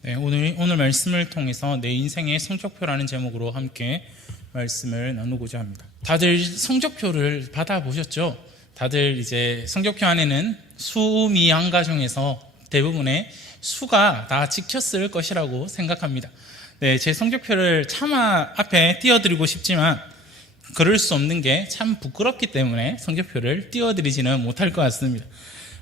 네, 오늘 말씀을 통해서 내 인생의 성적표라는 제목으로 함께 말씀을 나누고자 합니다. 다들 성적표를 받아보셨죠? 다들 이제 성적표 안에는 수미양가 중에서 대부분의 수가 다 찍혔을 것이라고 생각합니다. 네, 제 성적표를 차마 앞에 띄워드리고 싶지만 그럴 수 없는 게 참 부끄럽기 때문에 성적표를 띄워드리지는 못할 것 같습니다.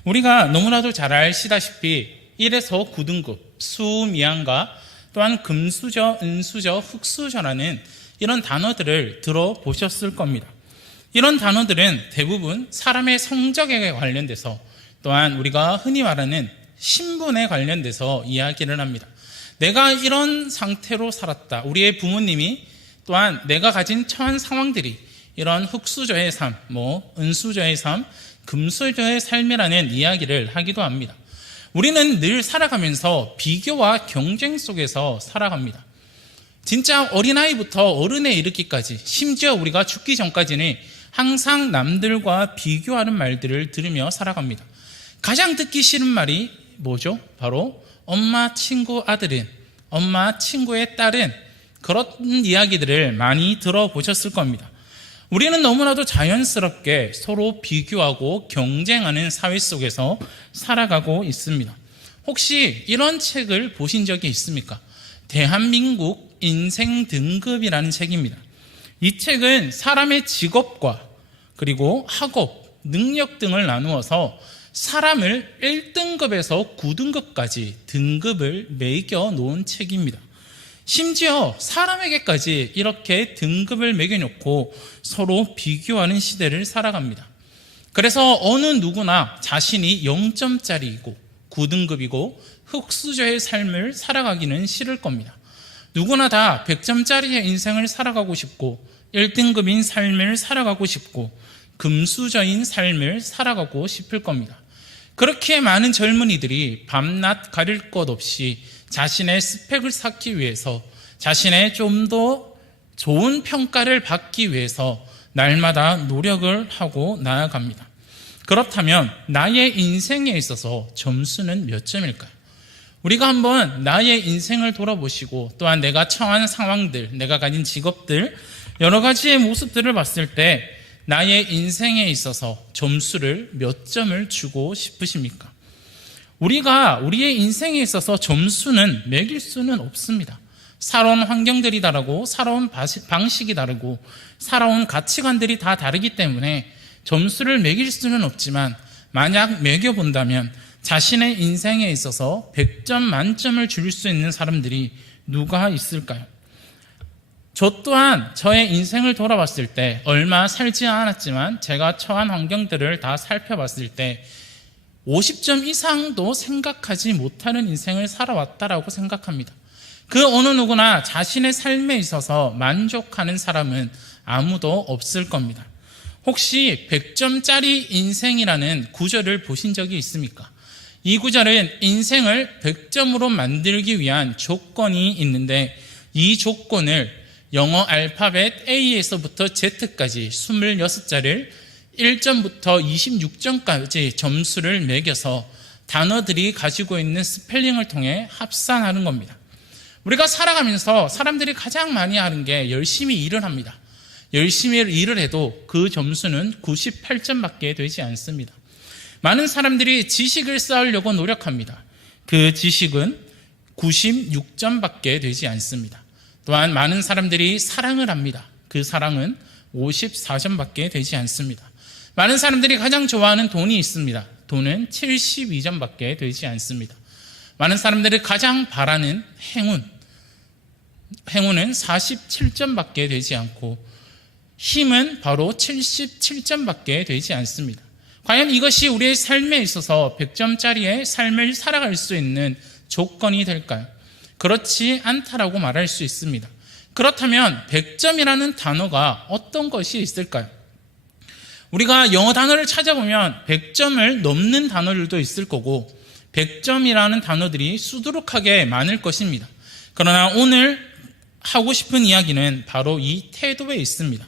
우리가 너무나도 잘 아시다시피 1에서 9등급 수미양가 또한 금수저, 은수저, 흑수저라는 이런 단어들을 들어보셨을 겁니다. 이런 단어들은 대부분 사람의 성적에 관련돼서 또한 우리가 흔히 말하는 신분에 관련돼서 이야기를 합니다. 내가 이런 상태로 살았다. 우리의 부모님이 또한 내가 가진 처한 상황들이 이런 흑수저의 삶, 은수저의 삶, 금수저의 삶이라는 이야기를 하기도 합니다. 우리는 늘 살아가면서 비교와 경쟁 속에서 살아갑니다. 진짜 어린아이부터 어른에 이르기까지, 심지어 우리가 죽기 전까지는 항상 남들과 비교하는 말들을 들으며 살아갑니다. 가장 듣기 싫은 말이 뭐죠? 바로 엄마 친구 아들은, 엄마 친구의 딸은, 그런 이야기들을 많이 들어보셨을 겁니다. 우리는 너무나도 자연스럽게 서로 비교하고 경쟁하는 사회 속에서 살아가고 있습니다. 혹시 이런 책을 보신 적이 있습니까? 대한민국 인생 등급이라는 책입니다. 이 책은 사람의 직업과 그리고 학업, 능력 등을 나누어서 사람을 1등급에서 9등급까지 등급을 매겨 놓은 책입니다. 심지어 사람에게까지 이렇게 등급을 매겨놓고 서로 비교하는 시대를 살아갑니다. 그래서 어느 누구나 자신이 0점짜리이고 9등급이고 흑수저의 삶을 살아가기는 싫을 겁니다. 누구나 다 100점짜리의 인생을 살아가고 싶고 1등급인 삶을 살아가고 싶고 금수저인 삶을 살아가고 싶을 겁니다. 그렇게 많은 젊은이들이 밤낮 가릴 것 없이 자신의 스펙을 쌓기 위해서, 자신의 좀 더 좋은 평가를 받기 위해서 날마다 노력을 하고 나아갑니다. 그렇다면 나의 인생에 있어서 점수는 몇 점일까요? 우리가 한번 나의 인생을 돌아보시고 또한 내가 처한 상황들, 내가 가진 직업들, 여러 가지의 모습들을 봤을 때 나의 인생에 있어서 점수를 몇 점을 주고 싶으십니까? 우리가 우리의 인생에 있어서 점수는 매길 수는 없습니다. 살아온 환경들이 다르고 살아온 방식이 다르고 살아온 가치관들이 다 다르기 때문에 점수를 매길 수는 없지만 만약 매겨본다면 자신의 인생에 있어서 100점 만점을 줄 수 있는 사람들이 누가 있을까요? 저 또한 저의 인생을 돌아봤을 때 얼마 살지 않았지만 제가 처한 환경들을 다 살펴봤을 때 50점 이상도 생각하지 못하는 인생을 살아왔다라고 생각합니다. 그 어느 누구나 자신의 삶에 있어서 만족하는 사람은 아무도 없을 겁니다. 혹시 100점짜리 인생이라는 구절을 보신 적이 있습니까? 이 구절은 인생을 100점으로 만들기 위한 조건이 있는데 이 조건을 영어 알파벳 A에서부터 Z까지 26자를 1점부터 26점까지 점수를 매겨서 단어들이 가지고 있는 스펠링을 통해 합산하는 겁니다. 우리가 살아가면서 사람들이 가장 많이 하는 게 열심히 일을 합니다. 열심히 일을 해도 그 점수는 98점밖에 되지 않습니다. 많은 사람들이 지식을 쌓으려고 노력합니다. 그 지식은 96점밖에 되지 않습니다. 또한 많은 사람들이 사랑을 합니다. 그 사랑은 54점밖에 되지 않습니다. 많은 사람들이 가장 좋아하는 돈이 있습니다. 돈은 72점밖에 되지 않습니다. 많은 사람들이 가장 바라는 행운은 47점밖에 되지 않고 힘은 바로 77점밖에 되지 않습니다. 과연 이것이 우리의 삶에 있어서 100점짜리의 삶을 살아갈 수 있는 조건이 될까요? 그렇지 않다라고 말할 수 있습니다. 그렇다면 100점이라는 단어가 어떤 것이 있을까요? 우리가 영어 단어를 찾아보면 100점을 넘는 단어들도 있을 거고 100점이라는 단어들이 수두룩하게 많을 것입니다. 그러나 오늘 하고 싶은 이야기는 바로 이 태도에 있습니다.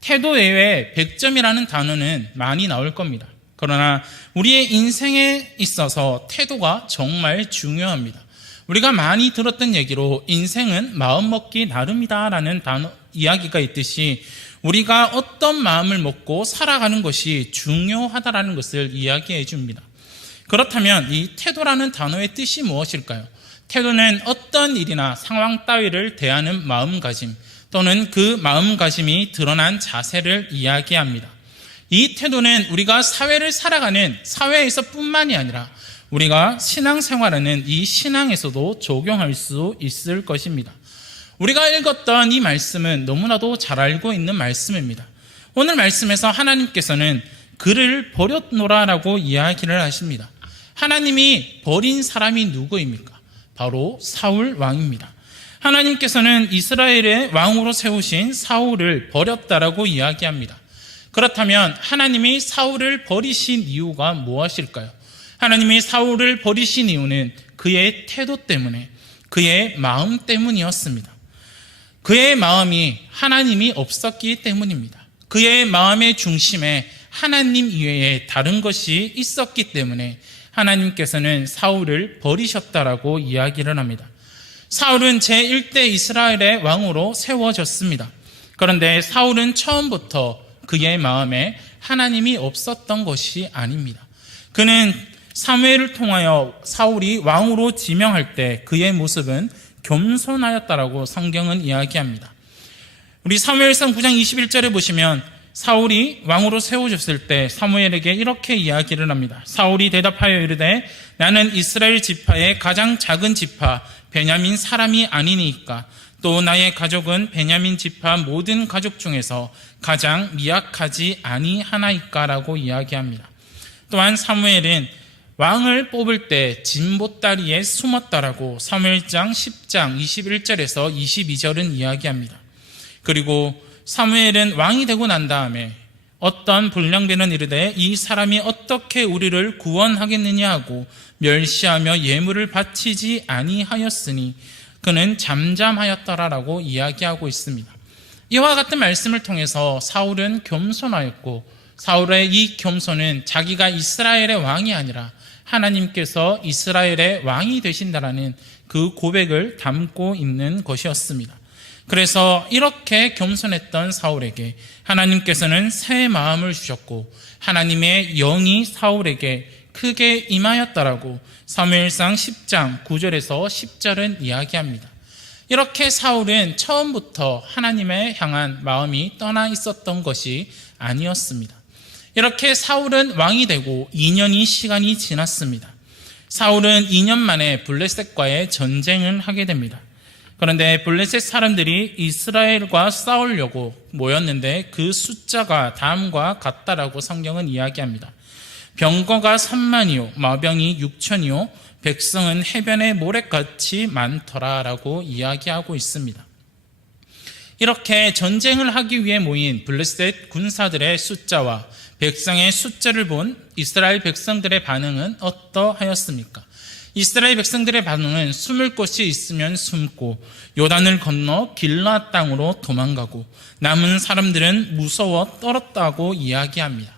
태도 외에 100점이라는 단어는 많이 나올 겁니다. 그러나 우리의 인생에 있어서 태도가 정말 중요합니다. 우리가 많이 들었던 얘기로 인생은 마음먹기 나름이다라는 이야기가 있듯이 우리가 어떤 마음을 먹고 살아가는 것이 중요하다라는 것을 이야기해 줍니다. 그렇다면 이 태도라는 단어의 뜻이 무엇일까요? 태도는 어떤 일이나 상황 따위를 대하는 마음가짐 또는 그 마음가짐이 드러난 자세를 이야기합니다. 이 태도는 우리가 사회를 살아가는 사회에서뿐만이 아니라 우리가 신앙생활하는 이 신앙에서도 적용할 수 있을 것입니다. 우리가 읽었던 이 말씀은 너무나도 잘 알고 있는 말씀입니다. 오늘 말씀에서 하나님께서는 그를 버렸노라라고 이야기를 하십니다. 하나님이 버린 사람이 누구입니까? 바로 사울 왕입니다. 하나님께서는 이스라엘의 왕으로 세우신 사울을 버렸다라고 이야기합니다. 그렇다면 하나님이 사울을 버리신 이유가 무엇일까요? 하나님이 사울을 버리신 이유는 그의 태도 때문에, 그의 마음 때문이었습니다. 그의 마음이 하나님이 없었기 때문입니다. 그의 마음의 중심에 하나님 이외에 다른 것이 있었기 때문에 하나님께서는 사울을 버리셨다라고 이야기를 합니다. 사울은 제1대 이스라엘의 왕으로 세워졌습니다. 그런데 사울은 처음부터 그의 마음에 하나님이 없었던 것이 아닙니다. 그는 사무엘을 통하여 사울이 왕으로 지명할 때 그의 모습은 겸손하였다라고 성경은 이야기합니다. 우리 사무엘상 9장 21절에 보시면 사울이 왕으로 세워졌을 때 사무엘에게 이렇게 이야기를 합니다. 사울이 대답하여 이르되 나는 이스라엘 지파의 가장 작은 지파 베냐민 사람이 아니니까 또 나의 가족은 베냐민 지파 모든 가족 중에서 가장 미약하지 아니하나이까라고 이야기합니다. 또한 사무엘은 왕을 뽑을 때 진보다리에 숨었다라고 사무엘상 10장 21절에서 22절은 이야기합니다. 그리고 사무엘은 왕이 되고 난 다음에 어떤 불량배는 이르되 이 사람이 어떻게 우리를 구원하겠느냐 하고 멸시하며 예물을 바치지 아니하였으니 그는 잠잠하였더라라고 이야기하고 있습니다. 이와 같은 말씀을 통해서 사울은 겸손하였고 사울의 이 겸손은 자기가 이스라엘의 왕이 아니라 하나님께서 이스라엘의 왕이 되신다라는 그 고백을 담고 있는 것이었습니다. 그래서 이렇게 겸손했던 사울에게 하나님께서는 새 마음을 주셨고 하나님의 영이 사울에게 크게 임하였다라고 사무엘상 10장 9절에서 10절은 이야기합니다. 이렇게 사울은 처음부터 하나님에 향한 마음이 떠나 있었던 것이 아니었습니다. 이렇게 사울은 왕이 되고 2년이 시간이 지났습니다. 사울은 2년 만에 블레셋과의 전쟁을 하게 됩니다. 그런데 블레셋 사람들이 이스라엘과 싸우려고 모였는데 그 숫자가 다음과 같다라고 성경은 이야기합니다. 병거가 3만이요 마병이 6천이요 백성은 해변의 모래같이 많더라라고 이야기하고 있습니다. 이렇게 전쟁을 하기 위해 모인 블레셋 군사들의 숫자와 백성의 숫자를 본 이스라엘 백성들의 반응은 어떠하였습니까? 이스라엘 백성들의 반응은 숨을 곳이 있으면 숨고 요단을 건너 길라 땅으로 도망가고 남은 사람들은 무서워 떨었다고 이야기합니다.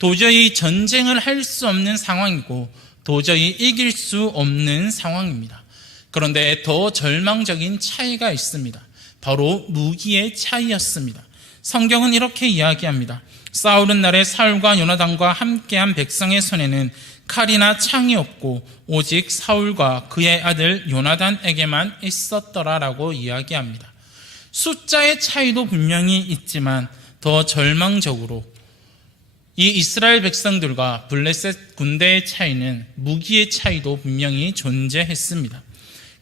도저히 전쟁을 할 수 없는 상황이고 도저히 이길 수 없는 상황입니다. 그런데 더 절망적인 차이가 있습니다. 바로 무기의 차이였습니다. 성경은 이렇게 이야기합니다. 싸우는 날에 사울과 요나단과 함께한 백성의 손에는 칼이나 창이 없고 오직 사울과 그의 아들 요나단에게만 있었더라라고 이야기합니다. 숫자의 차이도 분명히 있지만 더 절망적으로 이 이스라엘 백성들과 블레셋 군대의 차이는 무기의 차이도 분명히 존재했습니다.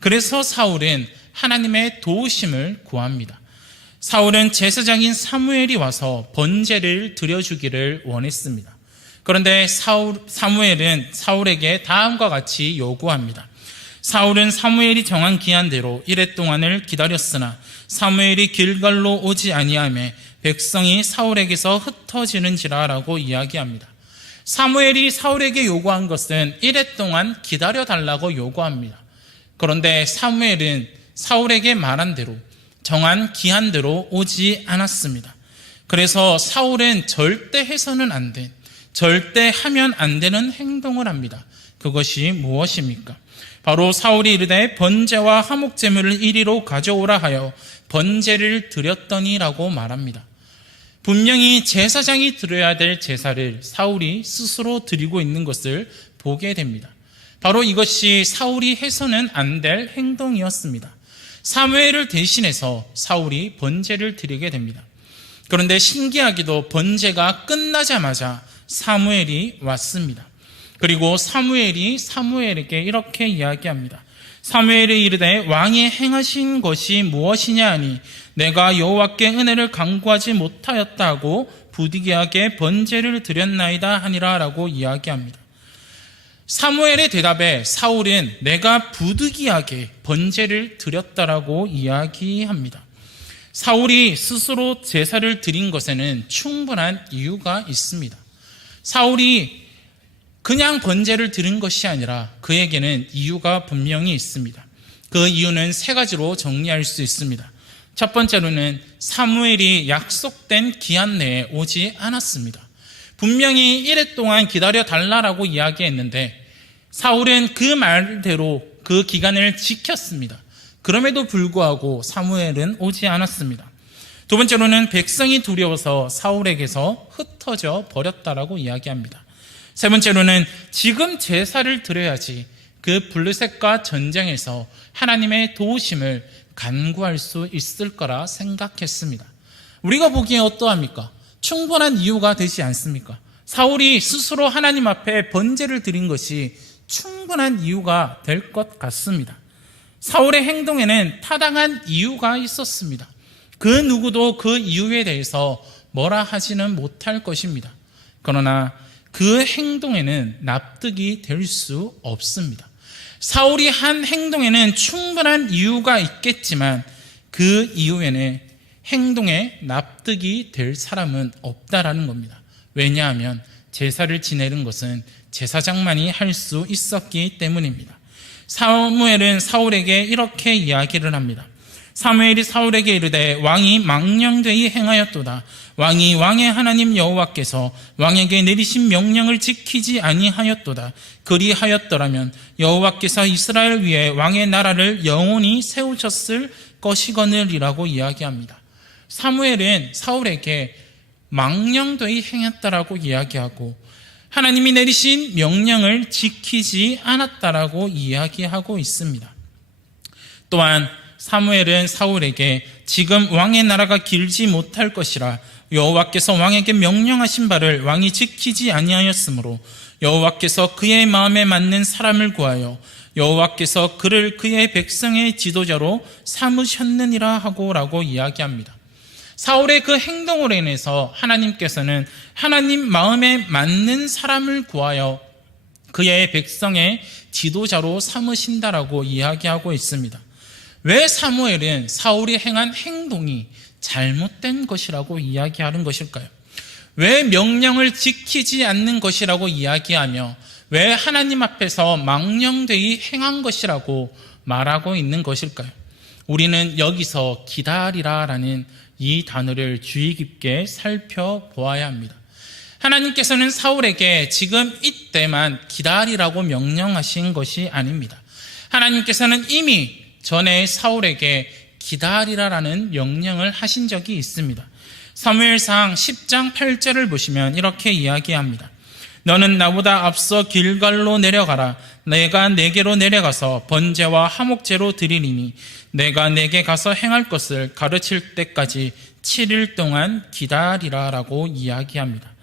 그래서 사울은 하나님의 도우심을 구합니다. 사울은 제사장인 사무엘이 와서 번제를 드려주기를 원했습니다. 그런데 사무엘은 사울에게 다음과 같이 요구합니다. 사울은 사무엘이 정한 기한대로 이레 동안을 기다렸으나 사무엘이 길갈로 오지 아니하매 백성이 사울에게서 흩어지는지라라고 이야기합니다. 사무엘이 사울에게 요구한 것은 이레 동안 기다려달라고 요구합니다. 그런데 사무엘은 사울에게 말한 대로 정한 기한대로 오지 않았습니다. 그래서 사울은 절대 해서는 안 된, 절대 하면 안 되는 행동을 합니다. 그것이 무엇입니까? 바로 사울이 이르되 번제와 화목제물을 이리로 가져오라 하여 번제를 드렸더니라고 말합니다. 분명히 제사장이 드려야 될 제사를 사울이 스스로 드리고 있는 것을 보게 됩니다. 바로 이것이 사울이 해서는 안 될 행동이었습니다. 사무엘을 대신해서 사울이 번제를 드리게 됩니다. 그런데 신기하게도 번제가 끝나자마자 사무엘이 왔습니다. 그리고 사무엘이 사무엘에게 이렇게 이야기합니다. 사무엘이 이르되 왕이 행하신 것이 무엇이냐 하니 내가 여호와께 은혜를 간구하지 못하였다 하고 부득이하게 번제를 드렸나이다 하니라 라고 이야기합니다. 사무엘의 대답에 사울은 내가 부득이하게 번제를 드렸다라고 이야기합니다. 사울이 스스로 제사를 드린 것에는 충분한 이유가 있습니다. 사울이 그냥 번제를 드린 것이 아니라 그에게는 이유가 분명히 있습니다. 그 이유는 세 가지로 정리할 수 있습니다. 첫 번째로는 사무엘이 약속된 기한 내에 오지 않았습니다. 분명히 1회 동안 기다려달라고 이야기했는데 사울은 그 말대로 그 기간을 지켰습니다. 그럼에도 불구하고 사무엘은 오지 않았습니다. 두 번째로는 백성이 두려워서 사울에게서 흩어져 버렸다라고 이야기합니다. 세 번째로는 지금 제사를 드려야지 그 블레셋과 전쟁에서 하나님의 도우심을 간구할 수 있을 거라 생각했습니다. 우리가 보기에 어떠합니까? 충분한 이유가 되지 않습니까? 사울이 스스로 하나님 앞에 번제를 드린 것이 충분한 이유가 될 것 같습니다. 사울의 행동에는 타당한 이유가 있었습니다. 그 누구도 그 이유에 대해서 뭐라 하지는 못할 것입니다. 그러나 그 행동에는 납득이 될 수 없습니다. 사울이 한 행동에는 충분한 이유가 있겠지만 그 이후에는 행동에 납득이 될 사람은 없다라는 겁니다. 왜냐하면 제사를 지내는 것은 제사장만이 할 수 있었기 때문입니다. 사무엘은 사울에게 이렇게 이야기를 합니다. 사무엘이 사울에게 이르되 왕이 망령되이 행하였도다. 왕이 왕의 하나님 여호와께서 왕에게 내리신 명령을 지키지 아니하였도다. 그리하였더라면 여호와께서 이스라엘 위에 왕의 나라를 영원히 세우셨을 것이거늘이라고 이야기합니다. 사무엘은 사울에게 망령되이 행했다라고 이야기하고 하나님이 내리신 명령을 지키지 않았다라고 이야기하고 있습니다. 또한 사무엘은 사울에게 지금 왕의 나라가 길지 못할 것이라 여호와께서 왕에게 명령하신 바를 왕이 지키지 아니하였으므로 여호와께서 그의 마음에 맞는 사람을 구하여 여호와께서 그를 그의 백성의 지도자로 삼으셨느니라 하고라고 이야기합니다. 사울의 그 행동으로 인해서 하나님께서는 하나님 마음에 맞는 사람을 구하여 그의 백성의 지도자로 삼으신다라고 이야기하고 있습니다. 왜 사무엘은 사울이 행한 행동이 잘못된 것이라고 이야기하는 것일까요? 왜 명령을 지키지 않는 것이라고 이야기하며 왜 하나님 앞에서 망령되이 행한 것이라고 말하고 있는 것일까요? 우리는 여기서 기다리라라는 이 단어를 주의 깊게 살펴보아야 합니다. 하나님께서는 사울에게 지금 이때만 기다리라고 명령하신 것이 아닙니다. 하나님께서는 이미 전에 사울에게 기다리라라는 명령을 하신 적이 있습니다. 사무엘상 10장 8절을 보시면 이렇게 이야기합니다. 너는 나보다 앞서 길갈로 내려가라. 내가 내게로 내려가서 번제와 화목제로 드리리니 내가 내게 가서 행할 것을 가르칠 때까지 7일 동안 기다리라라고 이야기합니다.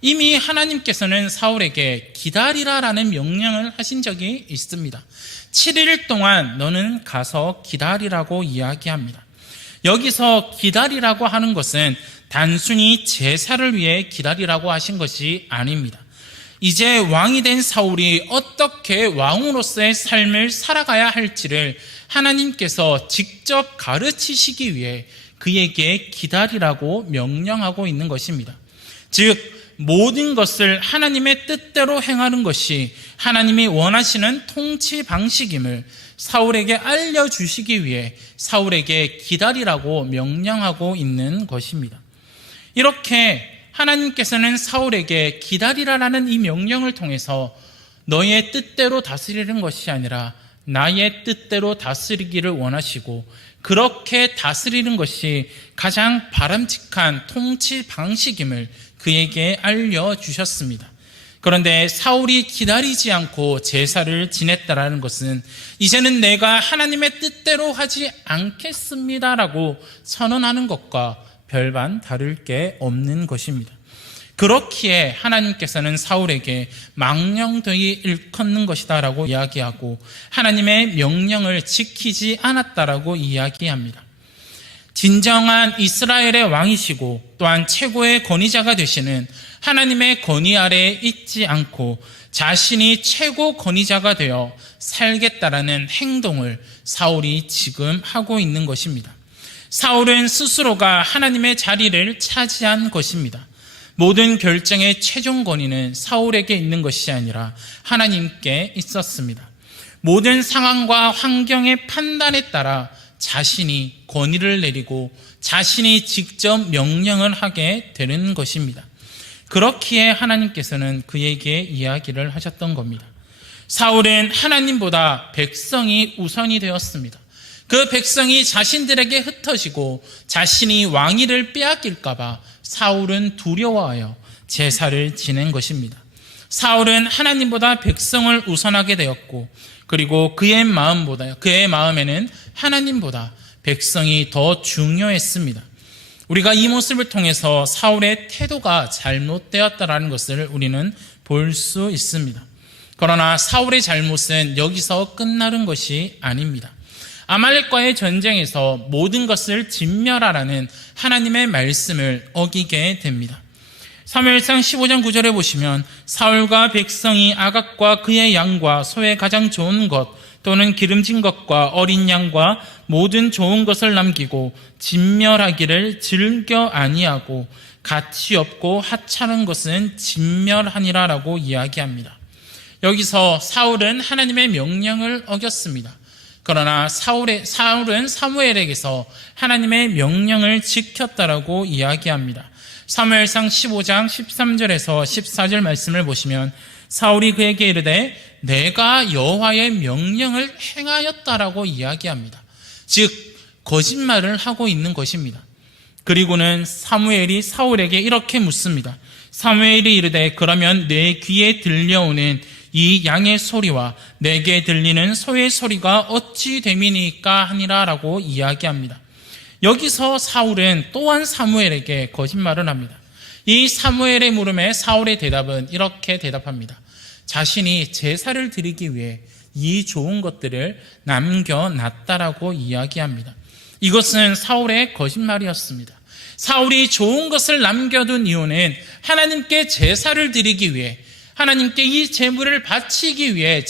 이미 하나님께서는 사울에게 기다리라라는 명령을 하신 적이 있습니다. 7일 동안 너는 가서 기다리라고 이야기합니다. 여기서 기다리라고 하는 것은 단순히 제사를 위해 기다리라고 하신 것이 아닙니다. 이제 왕이 된 사울이 어떻게 왕으로서의 삶을 살아가야 할지를 하나님께서 직접 가르치시기 위해 그에게 기다리라고 명령하고 있는 것입니다. 즉 모든 것을 하나님의 뜻대로 행하는 것이 하나님이 원하시는 통치 방식임을 사울에게 알려주시기 위해 사울에게 기다리라고 명령하고 있는 것입니다. 이렇게 하나님께서는 사울에게 기다리라라는 이 명령을 통해서 너의 뜻대로 다스리는 것이 아니라 나의 뜻대로 다스리기를 원하시고 그렇게 다스리는 것이 가장 바람직한 통치 방식임을 그에게 알려주셨습니다. 그런데 사울이 기다리지 않고 제사를 지냈다라는 것은 이제는 내가 하나님의 뜻대로 하지 않겠습니다라고 선언하는 것과 별반 다를 게 없는 것입니다. 그렇기에 하나님께서는 사울에게 망령되이 일컫는 것이다 라고 이야기하고 하나님의 명령을 지키지 않았다라고 이야기합니다. 진정한 이스라엘의 왕이시고 또한 최고의 권위자가 되시는 하나님의 권위 아래에 있지 않고 자신이 최고 권위자가 되어 살겠다라는 행동을 사울이 지금 하고 있는 것입니다. 사울은 스스로가 하나님의 자리를 차지한 것입니다. 모든 결정의 최종 권위는 사울에게 있는 것이 아니라 하나님께 있었습니다. 모든 상황과 환경의 판단에 따라 자신이 권위를 내리고 자신이 직접 명령을 하게 되는 것입니다. 그렇기에 하나님께서는 그에게 이야기를 하셨던 겁니다. 사울은 하나님보다 백성이 우선이 되었습니다. 그 백성이 자신들에게 흩어지고 자신이 왕위를 빼앗길까 봐 사울은 두려워하여 제사를 지낸 것입니다. 사울은 하나님보다 백성을 우선하게 되었고 그리고 그의 마음에는 하나님보다 백성이 더 중요했습니다. 우리가 이 모습을 통해서 사울의 태도가 잘못되었다라는 것을 우리는 볼 수 있습니다. 그러나 사울의 잘못은 여기서 끝나는 것이 아닙니다. 아말렉과의 전쟁에서 모든 것을 진멸하라는 하나님의 말씀을 어기게 됩니다. 사무엘상 15장 9절에 보시면 사울과 백성이 아각과 그의 양과 소의 가장 좋은 것 또는 기름진 것과 어린 양과 모든 좋은 것을 남기고 진멸하기를 즐겨 아니하고 가치 없고 하찮은 것은 진멸하니라라고 이야기합니다. 여기서 사울은 하나님의 명령을 어겼습니다. 그러나 사울은 사무엘에게서 하나님의 명령을 지켰다라고 이야기합니다. 사무엘상 15장 13절에서 14절 말씀을 보시면 사울이 그에게 이르되 내가 여호와의 명령을 행하였다라고 이야기합니다. 즉 거짓말을 하고 있는 것입니다. 그리고는 사무엘이 사울에게 이렇게 묻습니다. 사무엘이 이르되 그러면 내 귀에 들려오는 이 양의 소리와 내게 들리는 소의 소리가 어찌 됨이니까 하니라 라고 이야기합니다. 여기서 사울은 또한 사무엘에게 거짓말을 합니다. 이 사무엘의 물음에 사울의 대답은 이렇게 대답합니다. 자신이 제사를 드리기 위해 이 좋은 것들을 남겨놨다라고 이야기합니다. 이것은 사울의 거짓말이었습니다. 사울이 좋은 것을 남겨둔 이유는 하나님께 제사를 드리기 위해 하나님께 이 제물을 바치기 위해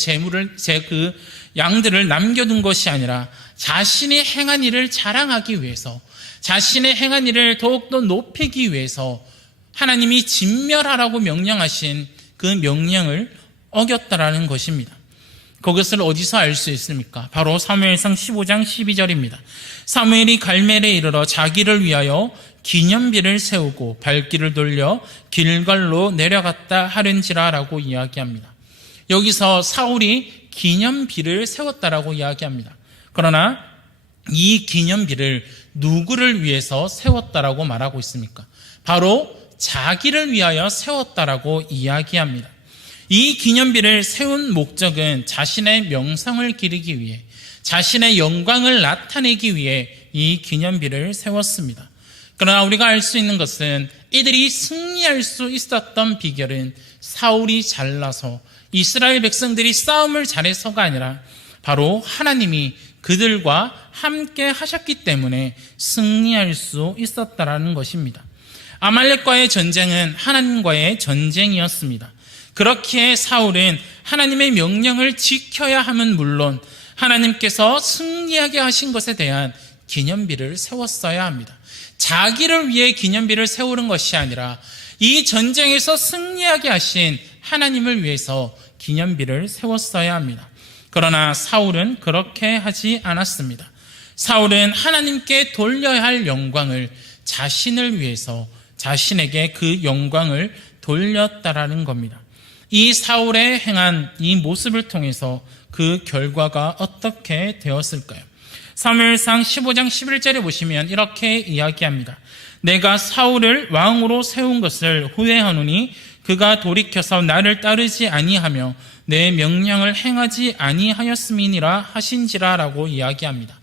그 양들을 남겨둔 것이 아니라 자신이 행한 일을 자랑하기 위해서 자신의 행한 일을 더욱더 높이기 위해서 하나님이 진멸하라고 명령하신 그 명령을 어겼다라는 것입니다. 그것을 어디서 알 수 있습니까? 바로 사무엘상 15장 12절입니다. 사무엘이 갈멜에 이르러 자기를 위하여 기념비를 세우고 발길을 돌려 길갈로 내려갔다 하는지라라고 이야기합니다. 여기서 사울이 기념비를 세웠다라고 이야기합니다. 그러나 이 기념비를 누구를 위해서 세웠다라고 말하고 있습니까? 바로 자기를 위하여 세웠다라고 이야기합니다. 이 기념비를 세운 목적은 자신의 명성을 기리기 위해 자신의 영광을 나타내기 위해 이 기념비를 세웠습니다. 그러나 우리가 알 수 있는 것은 이들이 승리할 수 있었던 비결은 사울이 잘나서 이스라엘 백성들이 싸움을 잘해서가 아니라 바로 하나님이 그들과 함께 하셨기 때문에 승리할 수 있었다라는 것입니다. 아말렉과의 전쟁은 하나님과의 전쟁이었습니다. 그렇기에 사울은 하나님의 명령을 지켜야 함은 물론 하나님께서 승리하게 하신 것에 대한 기념비를 세웠어야 합니다. 자기를 위해 기념비를 세우는 것이 아니라 이 전쟁에서 승리하게 하신 하나님을 위해서 기념비를 세웠어야 합니다. 그러나 사울은 그렇게 하지 않았습니다. 사울은 하나님께 돌려야 할 영광을 자신을 위해서 자신에게 그 영광을 돌렸다라는 겁니다. 이 사울의 행한 이 모습을 통해서 그 결과가 어떻게 되었을까요? 사무엘상 15장 11절에 보시면 이렇게 이야기합니다. 내가 사울을 왕으로 세운 것을 후회하노니 그가 돌이켜서 나를 따르지 아니하며 내 명령을 행하지 아니하였음이니라 하신지라 라고 이야기합니다.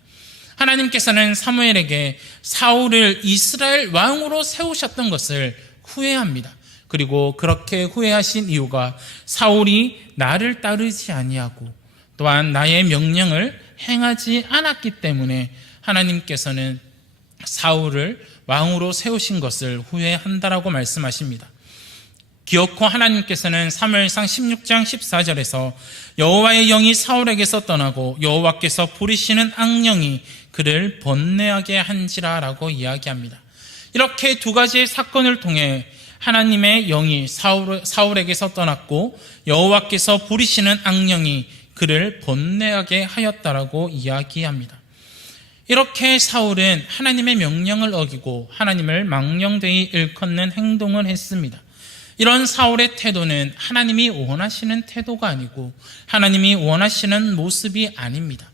하나님께서는 사무엘에게 사울을 이스라엘 왕으로 세우셨던 것을 후회합니다. 그리고 그렇게 후회하신 이유가 사울이 나를 따르지 아니하고 또한 나의 명령을 행하지 않았기 때문에 하나님께서는 사울을 왕으로 세우신 것을 후회한다라고 말씀하십니다. 기어코 하나님께서는 사무엘상 16장 14절에서 여호와의 영이 사울에게서 떠나고 여호와께서 부리시는 악령이 그를 번뇌하게 한지라 라고 이야기합니다. 이렇게 두 가지의 사건을 통해 하나님의 영이 사울에게서 떠났고 여호와께서 부리시는 악령이 그를 번뇌하게 하였다라고 이야기합니다. 이렇게 사울은 하나님의 명령을 어기고 하나님을 망령되이 일컫는 행동을 했습니다. 이런 사울의 태도는 하나님이 원하시는 태도가 아니고 하나님이 원하시는 모습이 아닙니다.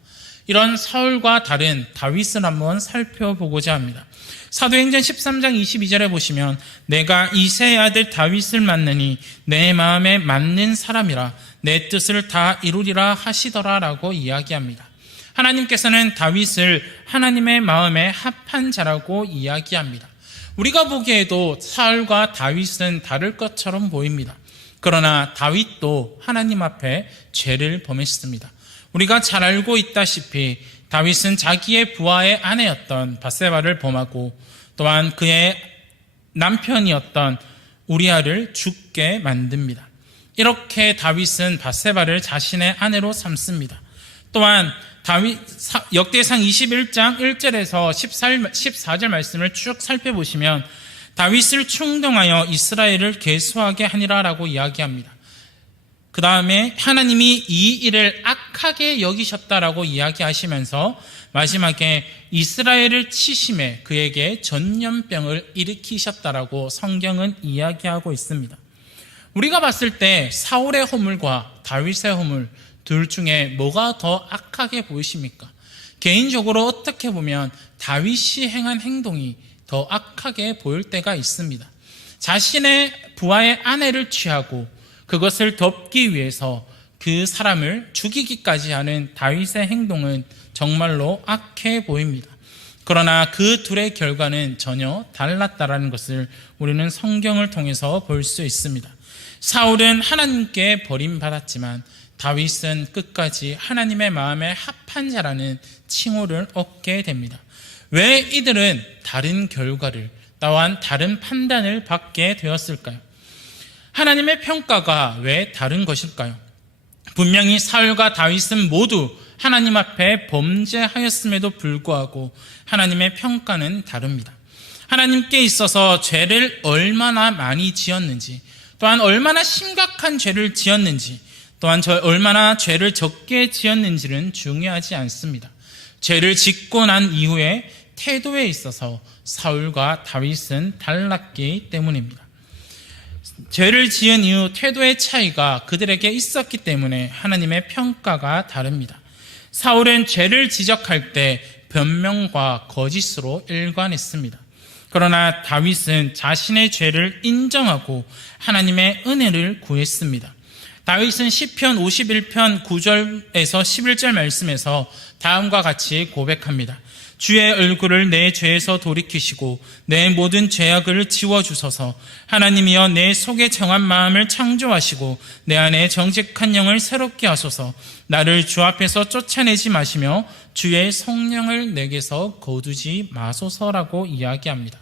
이런 사울과 다른 다윗을 한번 살펴보고자 합니다. 사도행전 13장 22절에 보시면 내가 이새의 아들 다윗을 만나니 내 마음에 맞는 사람이라 내 뜻을 다 이루리라 하시더라 라고 이야기합니다. 하나님께서는 다윗을 하나님의 마음에 합한 자라고 이야기합니다. 우리가 보기에도 사울과 다윗은 다를 것처럼 보입니다. 그러나 다윗도 하나님 앞에 죄를 범했습니다. 우리가 잘 알고 있다시피 다윗은 자기의 부하의 아내였던 밧세바를 범하고 또한 그의 남편이었던 우리아를 죽게 만듭니다. 이렇게 다윗은 밧세바를 자신의 아내로 삼습니다. 또한 다윗 역대상 21장 1절에서 14절 말씀을 쭉 살펴보시면 다윗을 충동하여 이스라엘을 계수하게 하니라 라고 이야기합니다. 그 다음에 하나님이 이 일을 악하게 여기셨다라고 이야기하시면서 마지막에 이스라엘을 치심해 그에게 전염병을 일으키셨다라고 성경은 이야기하고 있습니다. 우리가 봤을 때 사울의 허물과 다윗의 허물 둘 중에 뭐가 더 악하게 보이십니까? 개인적으로 어떻게 보면 다윗이 행한 행동이 더 악하게 보일 때가 있습니다. 자신의 부하의 아내를 취하고 그것을 덮기 위해서 그 사람을 죽이기까지 하는 다윗의 행동은 정말로 악해 보입니다. 그러나 그 둘의 결과는 전혀 달랐다라는 것을 우리는 성경을 통해서 볼 수 있습니다. 사울은 하나님께 버림받았지만 다윗은 끝까지 하나님의 마음에 합한 자라는 칭호를 얻게 됩니다. 왜 이들은 다른 결과를 또한 다른 판단을 받게 되었을까요? 하나님의 평가가 왜 다른 것일까요? 분명히 사울과 다윗은 모두 하나님 앞에 범죄하였음에도 불구하고 하나님의 평가는 다릅니다. 하나님께 있어서 죄를 얼마나 많이 지었는지, 또한 얼마나 심각한 죄를 지었는지, 또한 얼마나 죄를 적게 지었는지는 중요하지 않습니다. 죄를 짓고 난 이후에 태도에 있어서 사울과 다윗은 달랐기 때문입니다. 죄를 지은 이후 태도의 차이가 그들에게 있었기 때문에 하나님의 평가가 다릅니다. 사울은 죄를 지적할 때 변명과 거짓으로 일관했습니다. 그러나 다윗은 자신의 죄를 인정하고 하나님의 은혜를 구했습니다. 다윗은 시편 51편 9절에서 11절 말씀에서 다음과 같이 고백합니다. 주의 얼굴을 내 죄에서 돌이키시고 내 모든 죄악을 지워주소서. 하나님이여 내 속에 정한 마음을 창조하시고 내 안에 정직한 영을 새롭게 하소서. 나를 주 앞에서 쫓아내지 마시며 주의 성령을 내게서 거두지 마소서라고 이야기합니다.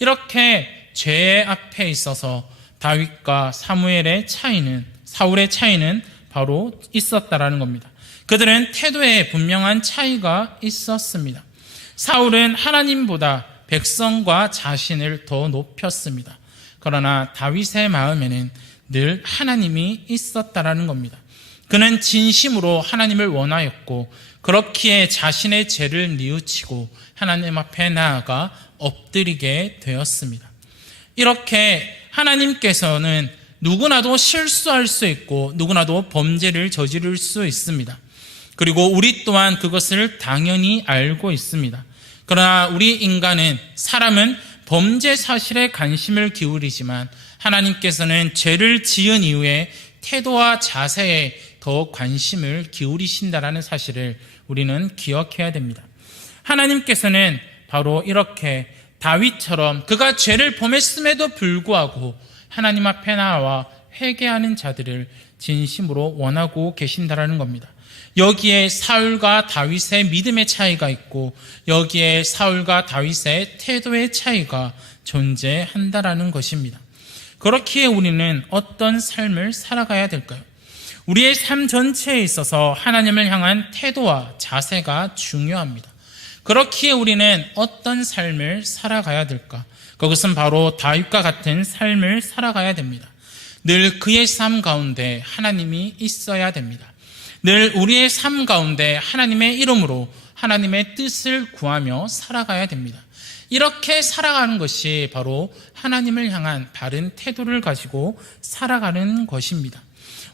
이렇게 죄의 앞에 있어서 다윗과 사울의 차이는 바로 있었다라는 겁니다. 그들은 태도에 분명한 차이가 있었습니다. 사울은 하나님보다 백성과 자신을 더 높였습니다. 그러나 다윗의 마음에는 늘 하나님이 있었다라는 겁니다. 그는 진심으로 하나님을 원하였고 그렇기에 자신의 죄를 뉘우치고 하나님 앞에 나아가 엎드리게 되었습니다. 이렇게 하나님께서는 누구나도 실수할 수 있고 누구나도 범죄를 저지를 수 있습니다. 그리고 우리 또한 그것을 당연히 알고 있습니다. 그러나 우리 인간은, 사람은 범죄 사실에 관심을 기울이지만 하나님께서는 죄를 지은 이후에 태도와 자세에 더 관심을 기울이신다는 사실을 우리는 기억해야 됩니다. 하나님께서는 바로 이렇게 다윗처럼 그가 죄를 범했음에도 불구하고 하나님 앞에 나와 회개하는 자들을 진심으로 원하고 계신다라는 겁니다. 여기에 사울과 다윗의 믿음의 차이가 있고 여기에 사울과 다윗의 태도의 차이가 존재한다라는 것입니다. 그렇기에 우리는 어떤 삶을 살아가야 될까요? 우리의 삶 전체에 있어서 하나님을 향한 태도와 자세가 중요합니다. 그렇기에 우리는 어떤 삶을 살아가야 될까? 그것은 바로 다윗과 같은 삶을 살아가야 됩니다. 늘 그의 삶 가운데 하나님이 있어야 됩니다. 늘 우리의 삶 가운데 하나님의 이름으로 하나님의 뜻을 구하며 살아가야 됩니다. 이렇게 살아가는 것이 바로 하나님을 향한 바른 태도를 가지고 살아가는 것입니다.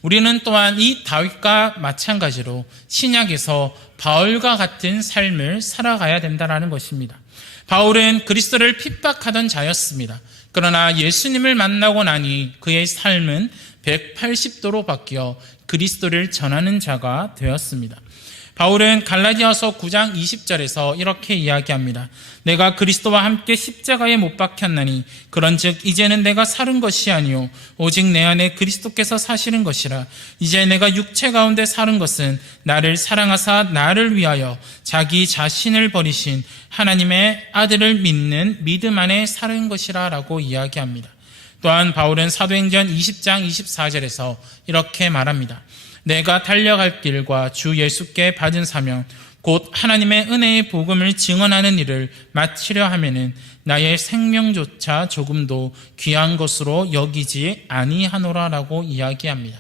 우리는 또한 이 다윗과 마찬가지로 신약에서 바울과 같은 삶을 살아가야 된다는 것입니다. 바울은 그리스도를 핍박하던 자였습니다. 그러나 예수님을 만나고 나니 그의 삶은 180도로 바뀌어 그리스도를 전하는 자가 되었습니다. 바울은 갈라디아서 9장 20절에서 이렇게 이야기합니다. 내가 그리스도와 함께 십자가에 못 박혔나니 그런즉 이제는 내가 사는 것이 아니요 오직 내 안에 그리스도께서 사시는 것이라. 이제 내가 육체 가운데 사는 것은 나를 사랑하사 나를 위하여 자기 자신을 버리신 하나님의 아들을 믿는 믿음 안에 사는 것이라 라고 이야기합니다. 또한 바울은 사도행전 20장 24절에서 이렇게 말합니다. 내가 달려갈 길과 주 예수께 받은 사명 곧 하나님의 은혜의 복음을 증언하는 일을 마치려 하면은 나의 생명조차 조금도 귀한 것으로 여기지 아니하노라라고 이야기합니다.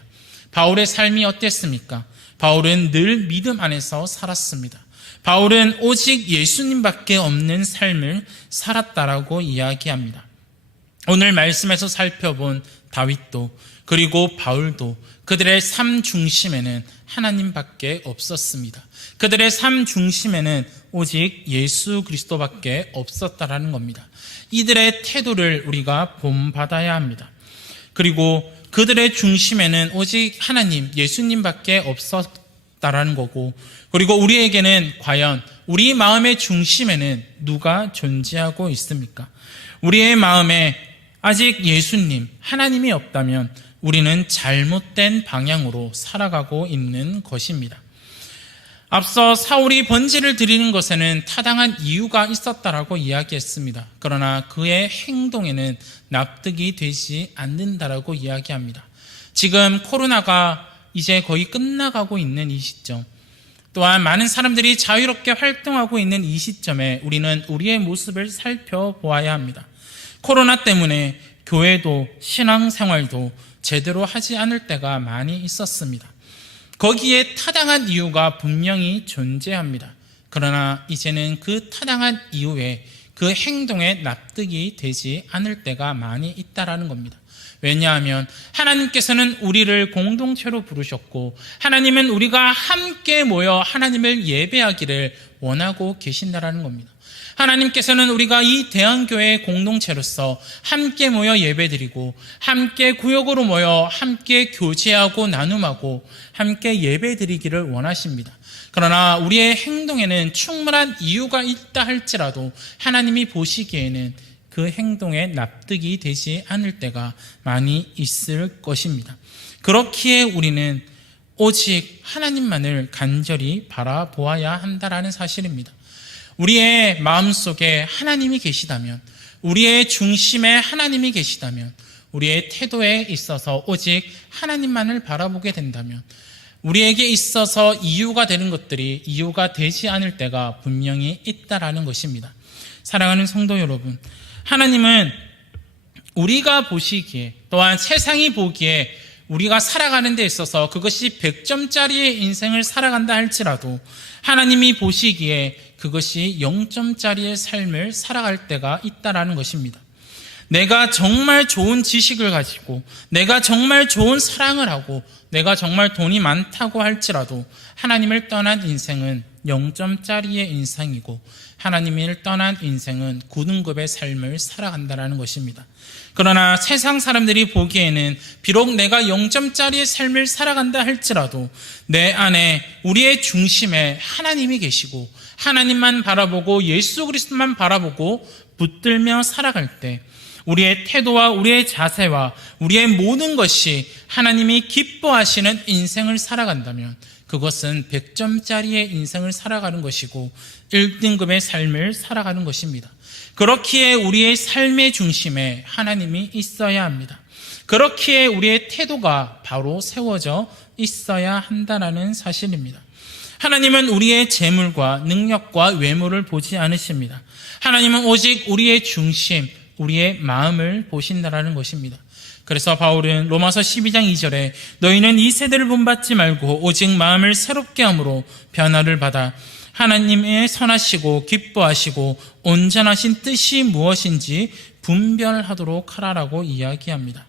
바울의 삶이 어땠습니까? 바울은 늘 믿음 안에서 살았습니다. 바울은 오직 예수님밖에 없는 삶을 살았다라고 이야기합니다. 오늘 말씀에서 살펴본 다윗도 그리고 바울도 그들의 삶 중심에는 하나님밖에 없었습니다. 그들의 삶 중심에는 오직 예수 그리스도밖에 없었다라는 겁니다. 이들의 태도를 우리가 본받아야 합니다. 그리고 그들의 중심에는 오직 하나님, 예수님밖에 없었다라는 거고, 그리고 우리에게는 과연 우리 마음의 중심에는 누가 존재하고 있습니까? 우리의 마음에 아직 예수님, 하나님이 없다면 우리는 잘못된 방향으로 살아가고 있는 것입니다. 앞서 사울이 번제를 드리는 것에는 타당한 이유가 있었다라고 이야기했습니다. 그러나 그의 행동에는 납득이 되지 않는다라고 이야기합니다. 지금 코로나가 이제 거의 끝나가고 있는 이 시점, 또한 많은 사람들이 자유롭게 활동하고 있는 이 시점에 우리는 우리의 모습을 살펴보아야 합니다. 코로나 때문에 교회도 신앙생활도 제대로 하지 않을 때가 많이 있었습니다. 거기에 타당한 이유가 분명히 존재합니다. 그러나 이제는 그 타당한 이유에 그 행동에 납득이 되지 않을 때가 많이 있다라는 겁니다. 왜냐하면 하나님께서는 우리를 공동체로 부르셨고 하나님은 우리가 함께 모여 하나님을 예배하기를 원하고 계신다라는 겁니다. 하나님께서는 우리가 이 대한교회의 공동체로서 함께 모여 예배드리고 함께 구역으로 모여 함께 교제하고 나눔하고 함께 예배드리기를 원하십니다. 그러나 우리의 행동에는 충분한 이유가 있다 할지라도 하나님이 보시기에는 그 행동에 납득이 되지 않을 때가 많이 있을 것입니다. 그렇기에 우리는 오직 하나님만을 간절히 바라보아야 한다라는 사실입니다. 우리의 마음속에 하나님이 계시다면, 우리의 중심에 하나님이 계시다면, 우리의 태도에 있어서 오직 하나님만을 바라보게 된다면 우리에게 있어서 이유가 되는 것들이 이유가 되지 않을 때가 분명히 있다라는 것입니다. 사랑하는 성도 여러분, 하나님은 우리가 보시기에 또한 세상이 보기에 우리가 살아가는 데 있어서 그것이 100점짜리의 인생을 살아간다 할지라도 하나님이 보시기에 그것이 0점짜리의 삶을 살아갈 때가 있다라는 것입니다. 내가 정말 좋은 지식을 가지고 내가 정말 좋은 사랑을 하고 내가 정말 돈이 많다고 할지라도 하나님을 떠난 인생은 0점짜리의 인생이고 하나님을 떠난 인생은 9등급의 삶을 살아간다는 것입니다. 그러나 세상 사람들이 보기에는 비록 내가 0점짜리의 삶을 살아간다 할지라도 내 안에 우리의 중심에 하나님이 계시고 하나님만 바라보고 예수 그리스도만 바라보고 붙들며 살아갈 때 우리의 태도와 우리의 자세와 우리의 모든 것이 하나님이 기뻐하시는 인생을 살아간다면 그것은 100점짜리의 인생을 살아가는 것이고 1등급의 삶을 살아가는 것입니다. 그렇기에 우리의 삶의 중심에 하나님이 있어야 합니다. 그렇기에 우리의 태도가 바로 세워져 있어야 한다는 사실입니다. 하나님은 우리의 재물과 능력과 외모를 보지 않으십니다. 하나님은 오직 우리의 중심, 우리의 마음을 보신다는 것입니다. 그래서 바울은 로마서 12장 2절에 너희는 이 세대를 본받지 말고 오직 마음을 새롭게 함으로 변화를 받아 하나님의 선하시고 기뻐하시고 온전하신 뜻이 무엇인지 분별하도록 하라라고 이야기합니다.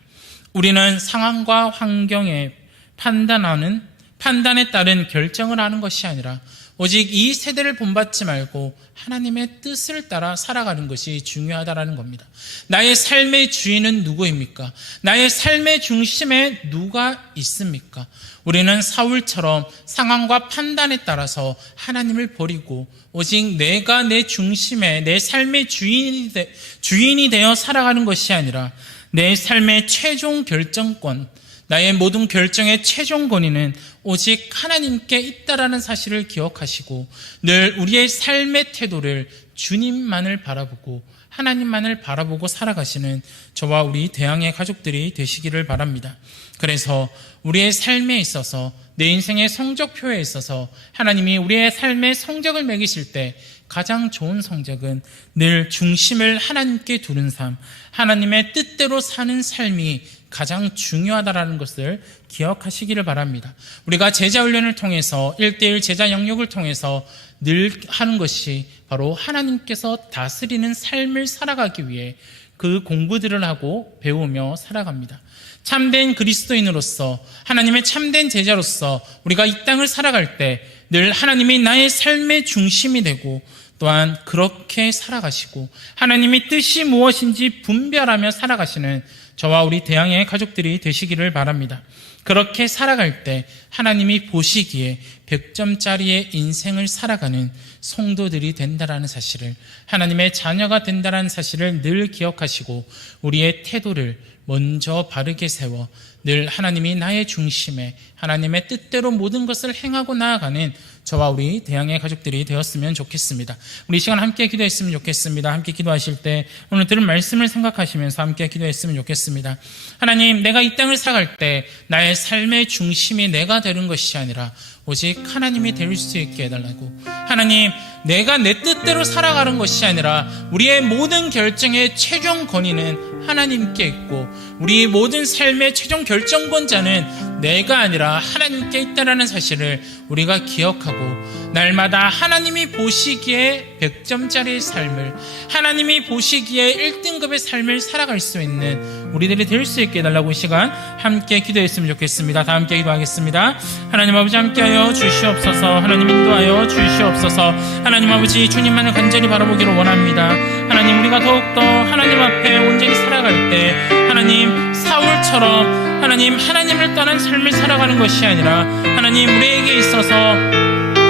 우리는 상황과 환경에 판단에 따른 결정을 하는 것이 아니라 오직 이 세대를 본받지 말고 하나님의 뜻을 따라 살아가는 것이 중요하다는 겁니다. 나의 삶의 주인은 누구입니까? 나의 삶의 중심에 누가 있습니까? 우리는 사울처럼 상황과 판단에 따라서 하나님을 버리고 오직 내가 내 중심에 내 삶의 주인이 되어 살아가는 것이 아니라 내 삶의 최종 결정권, 나의 모든 결정의 최종 권위는 오직 하나님께 있다라는 사실을 기억하시고 늘 우리의 삶의 태도를 주님만을 바라보고 하나님만을 바라보고 살아가시는 저와 우리 대항의 가족들이 되시기를 바랍니다. 그래서 우리의 삶에 있어서 내 인생의 성적표에 있어서 하나님이 우리의 삶의 성적을 매기실 때 가장 좋은 성적은 늘 중심을 하나님께 두는 삶, 하나님의 뜻대로 사는 삶이 가장 중요하다는 것을 기억하시기를 바랍니다. 우리가 제자훈련을 통해서 1:1 제자 영역을 통해서 늘 하는 것이 바로 하나님께서 다스리는 삶을 살아가기 위해 그 공부들을 하고 배우며 살아갑니다. 참된 그리스도인으로서 하나님의 참된 제자로서 우리가 이 땅을 살아갈 때 늘 하나님이 나의 삶의 중심이 되고 또한 그렇게 살아가시고 하나님의 뜻이 무엇인지 분별하며 살아가시는 저와 우리 대항의 가족들이 되시기를 바랍니다. 그렇게 살아갈 때 하나님이 보시기에 100점짜리의 인생을 살아가는 성도들이 된다라는 사실을, 하나님의 자녀가 된다라는 사실을 늘 기억하시고 우리의 태도를 먼저 바르게 세워 늘 하나님이 나의 중심에 하나님의 뜻대로 모든 것을 행하고 나아가는 저와 우리 대항의 가족들이 되었으면 좋겠습니다. 우리 이 시간 함께 기도했으면 좋겠습니다. 함께 기도하실 때 오늘 들은 말씀을 생각하시면서 함께 기도했으면 좋겠습니다. 하나님, 내가 이 땅을 살아갈 때 나의 삶의 중심이 내가 되는 것이 아니라 오직 하나님이 될 수 있게 해달라고. 하나님, 내가 내 뜻대로 살아가는 것이 아니라 우리의 모든 결정의 최종 권위는 하나님께 있고 우리 모든 삶의 최종 결정권자는 내가 아니라 하나님께 있다는 사실을 우리가 기억하고 날마다 하나님이 보시기에 100점짜리의 삶을, 하나님이 보시기에 1등급의 삶을 살아갈 수 있는 우리들이 될 수 있게 해달라고 이 시간 함께 기도했으면 좋겠습니다. 다 함께 기도하겠습니다. 하나님 아버지 함께하여 주시옵소서. 하나님 인도하여 주시옵소서. 하나님 아버지 주님만을 간절히 바라보기를 원합니다. 하나님, 우리가 더욱더 하나님 앞에 온전히 살아갈 때 하나님 사울처럼 하나님을 떠난 삶을 살아가는 것이 아니라 하나님 우리에게 있어서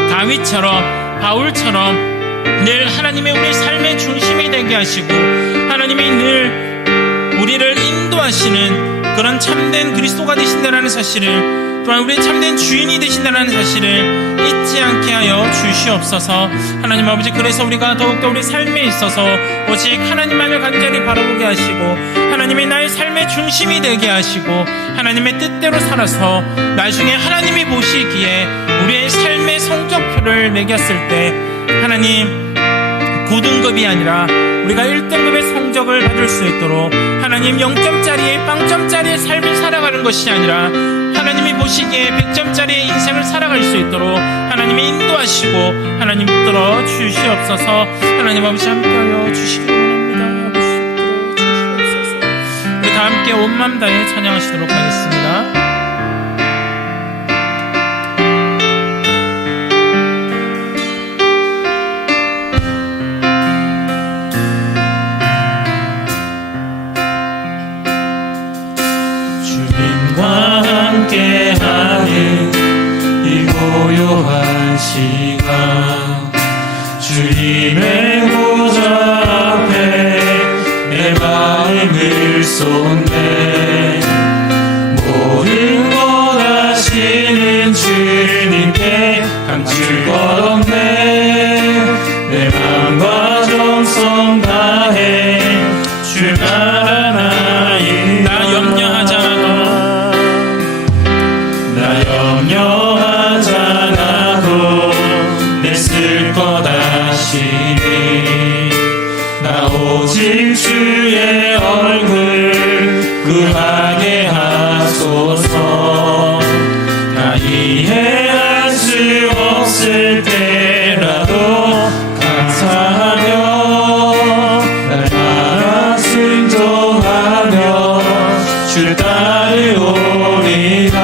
다윗처럼 바울처럼 늘 하나님의 우리 삶의 중심이 되게 하시고 하나님이 늘 우리를 인도하시는 그런 참된 그리스도가 되신다는 사실을, 또한 우리의 참된 주인이 되신다는 사실을 잊지 않게 하여 주시옵소서. 하나님 아버지, 그래서 우리가 더욱더 우리 삶에 있어서 오직 하나님만을 간절히 바라보게 하시고 하나님이 나의 삶의 중심이 되게 하시고 하나님의 뜻대로 살아서 나중에 하나님이 보시기에 우리의 삶의 성적표를 매겼을 때 하나님 9등급이 아니라 우리가 1등급의 성적을 받을 수 있도록 하나님 0점짜리의 빵점짜리의 삶을 살아가는 것이 아니라 하나님이 보시기에 100점짜리의 인생을 살아갈 수 있도록 하나님이 인도하시고 하나님 붙들어 주시옵소서. 하나님 아버지 함께하여 주시기 원합니다. 붙들어 주시옵소서. 다 함께 온 마음 다해 찬양하시도록 하겠습니다. 함께하는 이 고요한 시간, 주님의 보좌 앞에 내 마음을 쏟네. 모든 것 아시는 주님께 감출 것 없네. 내 마음과 정성 다해 출발하나이다. 나 염려하지 않아도 내 쓸 것 아시니. 나 오직 주의 얼굴 구하게 하소서. 나 이해할 수 없을 때라도 감사하며 날 따라 순종하며 주 따르오리다.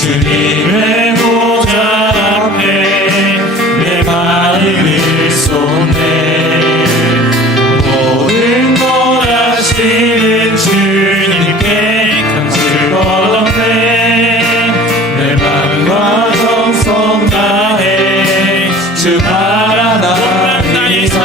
주님의 보좌 앞에 내 마음을 쏟네. 모든 것 아시는 주님께 감출 것 없네. 내 마음과 정성 다해 주 바라나이다.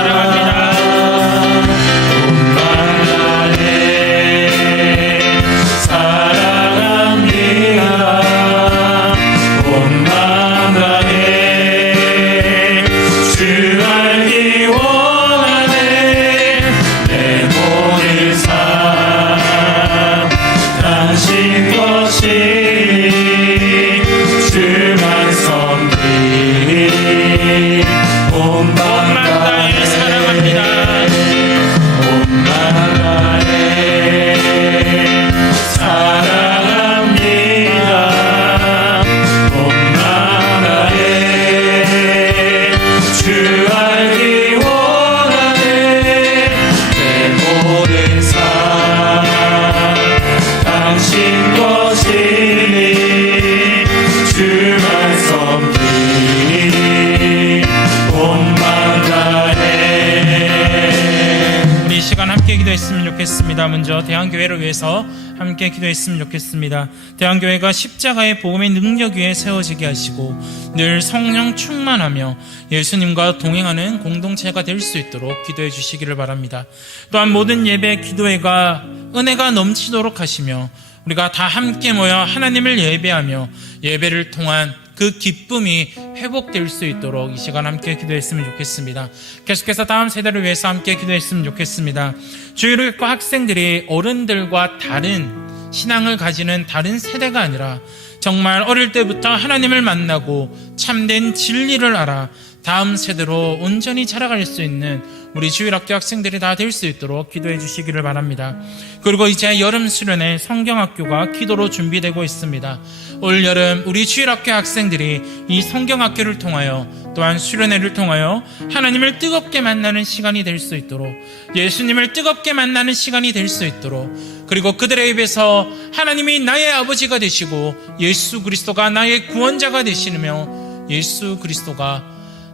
기도했으면 좋겠습니다. 먼저 대한교회를 위해서 함께 기도했으면 좋겠습니다. 대한교회가 십자가의 복음의 능력 위에 세워지게 하시고 늘 성령 충만하며 예수님과 동행하는 공동체가 될 수 있도록 기도해 주시기를 바랍니다. 또한 모든 예배 기도회가 은혜가 넘치도록 하시며 우리가 다 함께 모여 하나님을 예배하며 예배를 통한 그 기쁨이 회복될 수 있도록 이 시간 함께 기도했으면 좋겠습니다. 계속해서 다음 세대를 위해서 함께 기도했으면 좋겠습니다. 주일교회 학생들이 어른들과 다른 신앙을 가지는 다른 세대가 아니라 정말 어릴 때부터 하나님을 만나고 참된 진리를 알아 다음 세대로 온전히 자라갈 수 있는 우리 주일학교 학생들이 다 될 수 있도록 기도해 주시기를 바랍니다. 그리고 이제 여름 수련회 성경학교가 기도로 준비되고 있습니다. 올 여름 우리 주일학교 학생들이 이 성경학교를 통하여 또한 수련회를 통하여 하나님을 뜨겁게 만나는 시간이 될 수 있도록, 예수님을 뜨겁게 만나는 시간이 될 수 있도록, 그리고 그들의 입에서 하나님이 나의 아버지가 되시고 예수 그리스도가 나의 구원자가 되시며 예수 그리스도가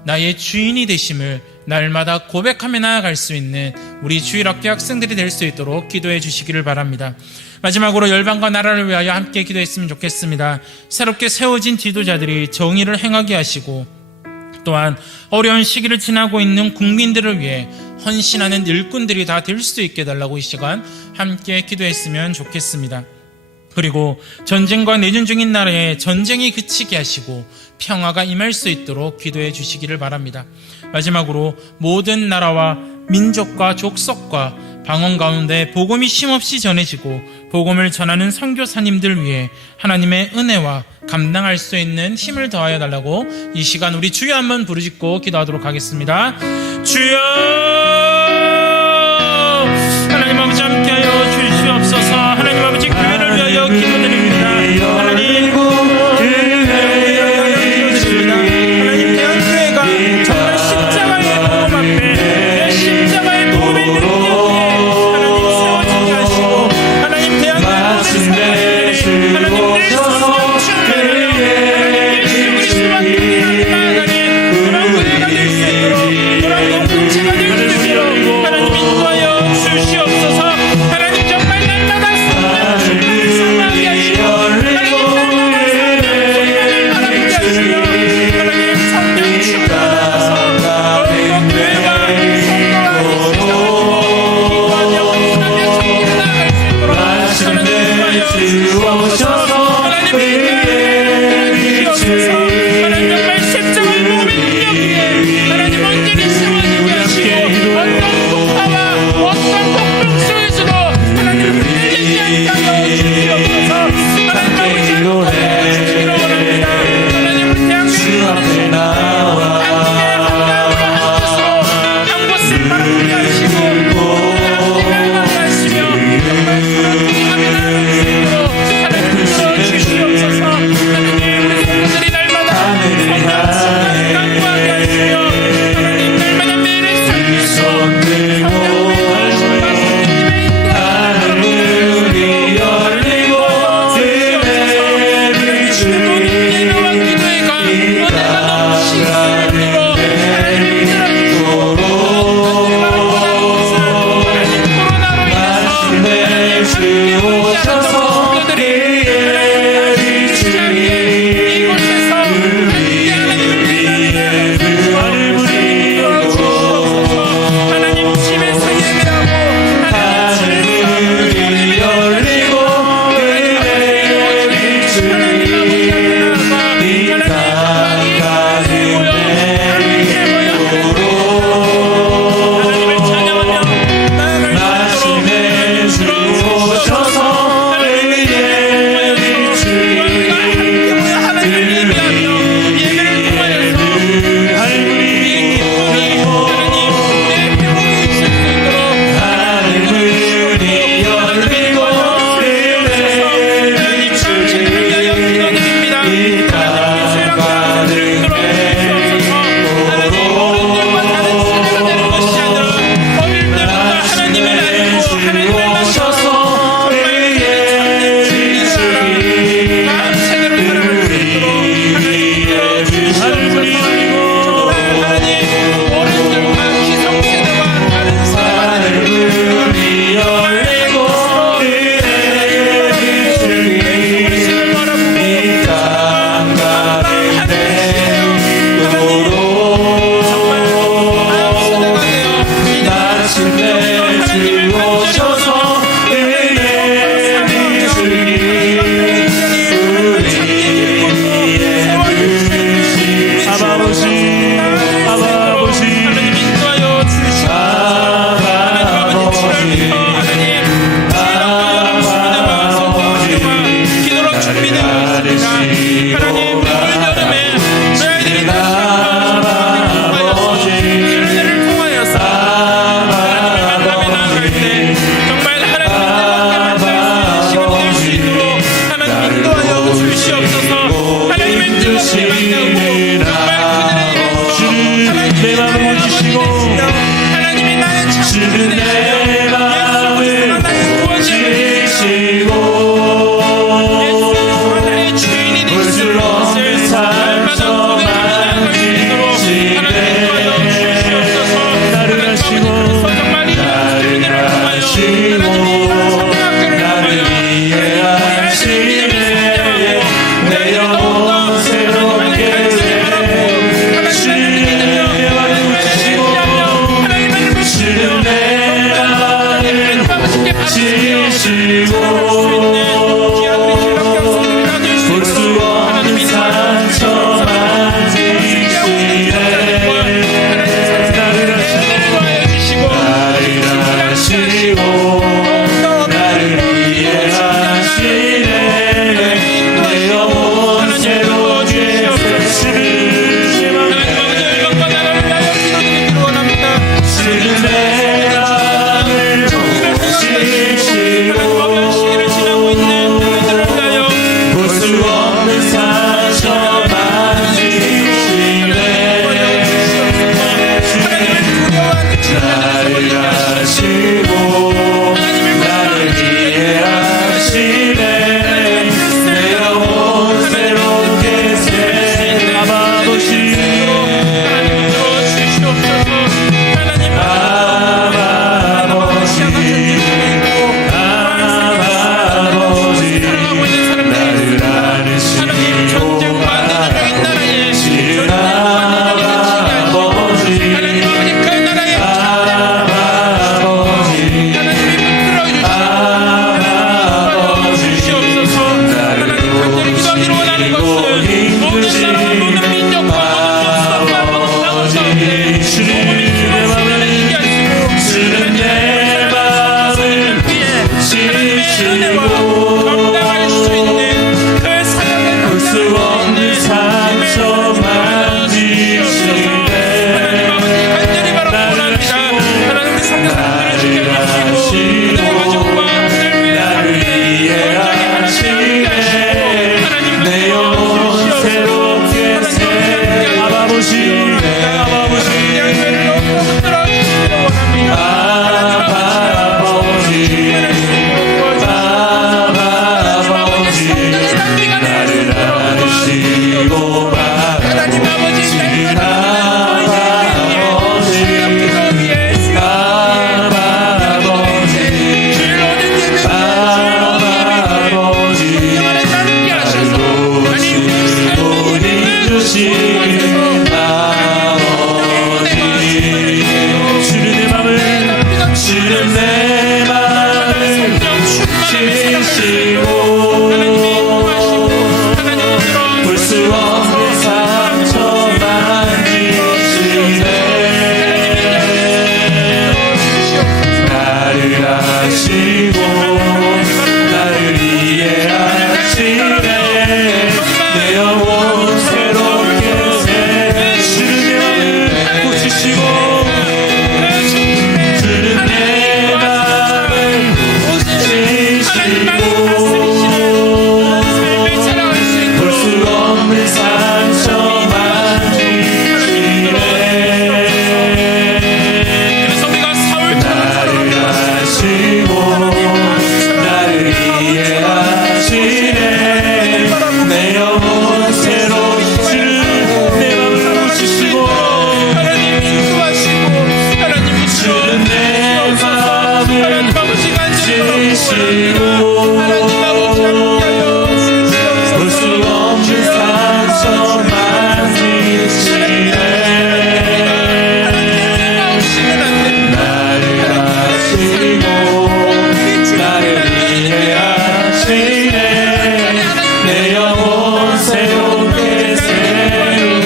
나의 주인이 되심을 날마다 고백하며 나아갈 수 있는 우리 주일학교 학생들이 될 수 있도록 기도해 주시기를 바랍니다. 마지막으로 열방과 나라를 위하여 함께 기도했으면 좋겠습니다. 새롭게 세워진 지도자들이 정의를 행하게 하시고 또한 어려운 시기를 지나고 있는 국민들을 위해 헌신하는 일꾼들이 다 될 수 있게 해달라고 이 시간 함께 기도했으면 좋겠습니다. 그리고 전쟁과 내전 중인 나라에 전쟁이 그치게 하시고 평화가 임할 수 있도록 기도해 주시기를 바랍니다. 마지막으로 모든 나라와 민족과 족속과 방언 가운데 복음이 쉼없이 전해지고 복음을 전하는 선교사님들 위해 하나님의 은혜와 감당할 수 있는 힘을 더하여 달라고 이 시간 우리 주여 한번 부르짖고 기도하도록 하겠습니다. 주여, 하나님 아버지 함께하여 주시옵소서. 하나님 아버지 교회를 위하여 기도드립니다. 하나님 하나님 대한교회가 정말 십자가의 복음 앞에 내 십자가의 복음의 능력에 하나님 세워지게 하시고 하나님 대한민국의 성도들이 하나님 내 성령 충만을 하나님 예수 그리스도와 동행하는 나아가는 그런 교회가 될 수 있도록 그런 공동체가 될 수 있도록 이해하시고 나를 이해하시네 내 영혼 새롭게 새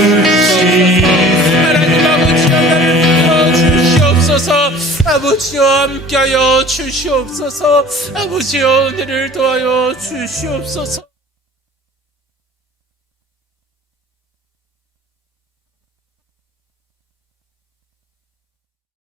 아버지 아버지여 함께하여 주시옵소서. 아버지여 은혜를 더하여 주시옵소서.